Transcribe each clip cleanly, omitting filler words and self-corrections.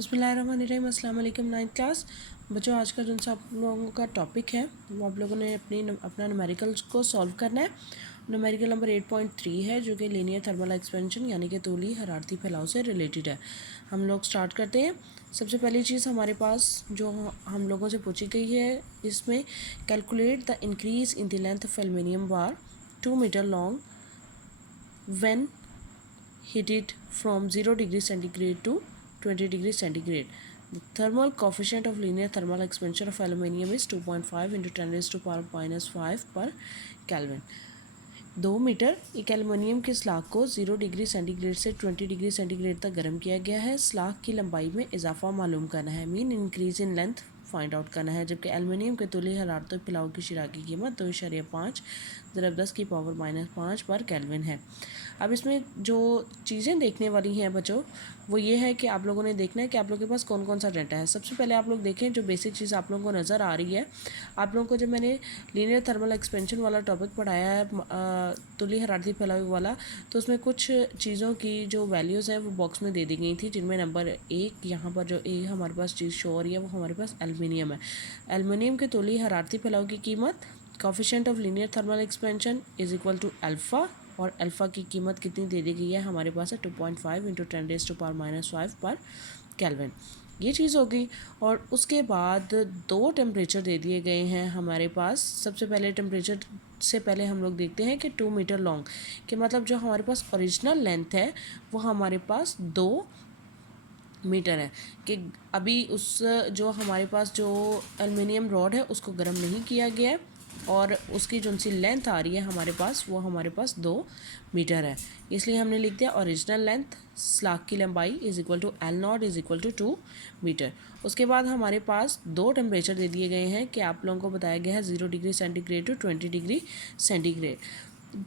बिस्मिल्लाहिर्रहमानिर्रहीम। अस्सलाम वालेकुम। 9th क्लास बच्चों, आज का जो सा आप लोगों का टॉपिक है वो आप लोगों ने अपना न्यूमेरिकल्स को सॉल्व करना है। न्यूमेरिकल नंबर 8.3 है जो कि लीनियर थर्मल एक्सपेंशन यानी कि तूली हरारती फैलाव से रिलेटेड है। हम लोग स्टार्ट करते हैं। सबसे पहली चीज़ हमारे पास जो हम लोगों से पूछी गई है, इसमें calculate the increase in the length of aluminium bar 2 metre long when heated from 0 degree centigrade to 20 degree centigrade. The thermal coefficient of linear thermal expansion of aluminium is 2.5 into 10 raised to power minus 5 per Kelvin. 2 metre एक aluminium के स्लाग को 0 degree centigrade से 20 degree centigrade तक गर्म किया गया है। स्लाग की लंबाई में इजाफा मालूम करना है, mean increase in length find out करना है। जबकि एल्युमिनियम के तुली हरारत फैलाव की शिरा की कीमत 2.5 ज़रब 10 की पावर माइनस 5 पर केल्विन है। अब इसमें जो चीज़ें देखने वाली हैं बच्चों, वो ये है कि आप लोगों ने देखना है कि आप लोगों के पास कौन कौन सा डाटा है। सबसे पहले आप लोग देखें, जो बेसिक चीज़ आप लोगों को नज़र आ रही है, आप लोगों को जब मैंने लीनियर थर्मल एक्सपेंशन वाला टॉपिक पढ़ाया है, तुली हरारती फैलाव वाला, तो उसमें कुछ चीज़ों की जो वैल्यूज़ हैं वो बॉक्स में दे दी गई थी, जिनमें नंबर 1 यहाँ पर जो ए हमारे पास चीज़ शो हो रही है वो हमारे पास एल्युमिनियम है। एल्युमिनियम के तुली हरारती फैलाव की कीमत coefficient of linear thermal expansion is equal to alpha, और अल्फ़ा की कीमत कितनी दे दी गई है हमारे पास है 2.5 into 10 raise to power minus 5 पर केल्विन। ये चीज़ हो गई। और उसके बाद दो टेम्परेचर दे दिए गए हैं हमारे पास। सबसे पहले टेम्परेचर से पहले हम लोग देखते हैं कि 2 मीटर लॉन्ग के मतलब जो हमारे पास ओरिजिनल लेंथ है वो हमारे पास 2 मीटर है। कि अभी उस जो हमारे पास जो एल्युमिनियम रॉड है उसको गर्म नहीं किया गया है, और उसकी जो सी लेंथ आ रही है हमारे पास वो हमारे पास 2 मीटर है। इसलिए हमने लिख दिया ओरिजिनल लेंथ स्लाग की लंबाई is equal to L naught is equal to 2 metre. उसके बाद हमारे पास दो टेम्परेचर दे दिए गए हैं कि आप लोगों को बताया गया है 0 degree centigrade to 20 degree centigrade.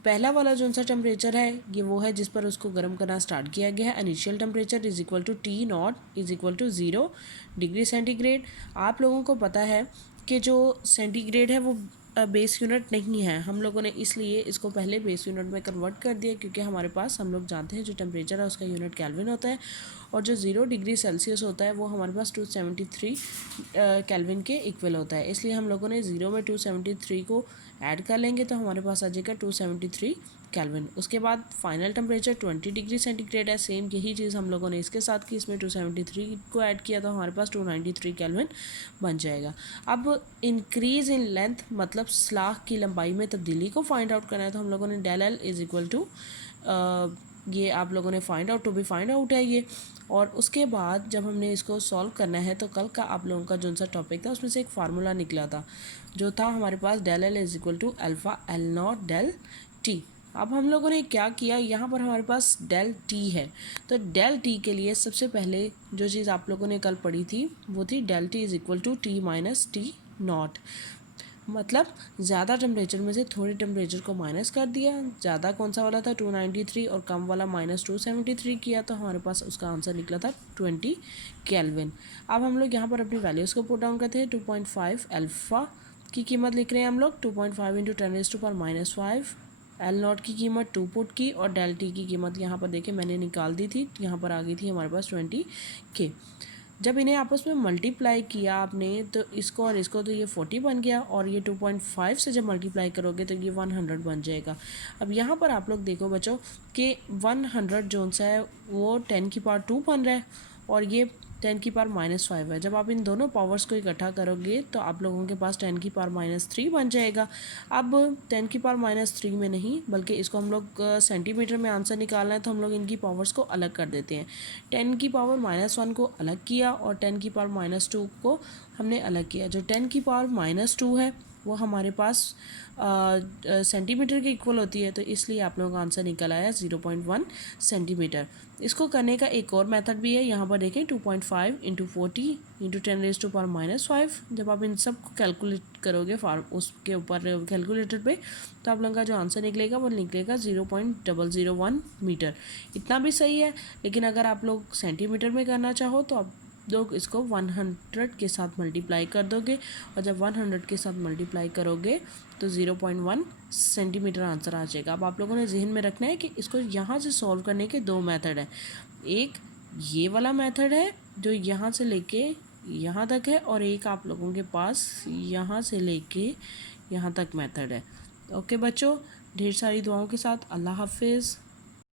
पहला वाला जो सा टेम्परेचर है ये वो है जिस पर उसको गर्म करना स्टार्ट किया गया है। Initial temperature is equal to T naught is equal to 0 degree centigrade. आप लोगों को पता है कि जो सेंटीग्रेड है वो बेस यूनिट नहीं है, हम लोगों ने इसलिए इसको पहले बेस यूनिट में कन्वर्ट कर दिया, क्योंकि हमारे पास हम लोग जानते हैं जो टेम्परेचर है उसका यूनिट केल्विन होता है, और जो 0 डिग्री सेल्सियस होता है वो हमारे पास 273 केल्विन के इक्वल होता है। इसलिए हम लोगों ने 0 में 273 को ऐड कर लेंगे तो हमारे पास आ जाएगा 273 केल्विन। उसके बाद फाइनल टेम्परेचर 20 डिग्री सेंटीग्रेड है। सेम यही चीज़ हम लोगों ने इसके साथ की, इसमें 273 को ऐड किया तो हमारे पास 293 केल्विन बन जाएगा। अब इंक्रीज़ इन लेंथ मतलब स्लाग की लंबाई में तब्दीली को फाइंड आउट करना है, तो हम लोगों ने del L is equal to ये आप लोगों ने find out to be find out है ये। और उसके बाद जब हमने इसको सॉल्व करना है तो कल का आप लोगों का जो सा टॉपिक था उसमें से एक फार्मूला निकला था जो था हमारे पास del L is equal to alpha L not del T. अब हम लोगों ने क्या किया, यहाँ पर हमारे पास डेल टी है, तो डेल टी के लिए सबसे पहले जो चीज़ आप लोगों ने कल पढ़ी थी वो थी del T is equal to T minus T naught. मतलब ज़्यादा टेम्परेचर में से थोड़े टेम्परेचर को माइनस कर दिया। ज़्यादा कौन सा वाला था 293 और कम वाला माइनस 273 किया, तो हमारे पास उसका आंसर निकला था 20 केल्विन। अब हम लोग यहाँ पर अपनी वैल्यूज़ को पुट डाउन करते हैं। 2.5 अल्फ़ा की कीमत लिख रहे हैं हम लोग 2.5 into 10 raise to power minus 5। L naught की कीमत 2 पुट की, और डेल टी की कीमत यहाँ पर देखें मैंने निकाल दी थी, यहाँ पर आ गई थी हमारे पास 20 के। जब इन्हें आपस में मल्टीप्लाई किया आपने तो इसको और इसको, तो ये 40 बन गया, और ये 2.5 से जब मल्टीप्लाई करोगे तो ये 100 बन जाएगा। अब यहाँ पर आप लोग देखो बच्चों कि 100 जो सा है वो 10 की पावर 2 बन रहा है, और ये 10 की पावर माइनस 5 है। जब आप इन दोनों पावर्स को इकट्ठा करोगे तो आप लोगों के पास 10 की पावर माइनस 3 बन जाएगा। अब 10 की पावर माइनस 3 में नहीं बल्कि इसको हम लोग सेंटीमीटर में आंसर निकालना है, तो हम लोग इनकी पावर्स को अलग कर देते हैं। 10 की पावर माइनस 1 को अलग किया और 10 की पावर माइनस 2 को हमने अलग किया। जो 10 की पावर माइनस 2 है वो हमारे पास सेंटीमीटर के इक्वल होती है, तो इसलिए आप लोगों का आंसर निकल आया 0.1 सेंटीमीटर। इसको करने का एक और मेथड भी है, यहाँ पर देखें 2.5 into 40 into 10 raise to power minus 5। जब आप इन सब को कैलकुलेट करोगे उसके ऊपर कैलकुलेटर पे, तो आप लोगों का जो आंसर निकलेगा वो निकलेगा 0.001 मीटर। इतना भी सही है, लेकिन अगर आप लोग सेंटीमीटर में करना चाहो तो आप लोग इसको 100 के साथ मल्टीप्लाई कर दोगे, और जब 100 के साथ मल्टीप्लाई करोगे तो 0.1 सेंटीमीटर आंसर आ जाएगा। अब आप लोगों ने जहन में रखना है कि इसको यहाँ से सॉल्व करने के दो मेथड हैं। एक ये वाला मेथड है जो यहाँ से लेके यहाँ तक है, और एक आप लोगों के पास यहाँ से लेके यहाँ तक मेथड है। ओके बच्चों, ढेर सारी दुआओं के साथ अल्लाह हाफिज़।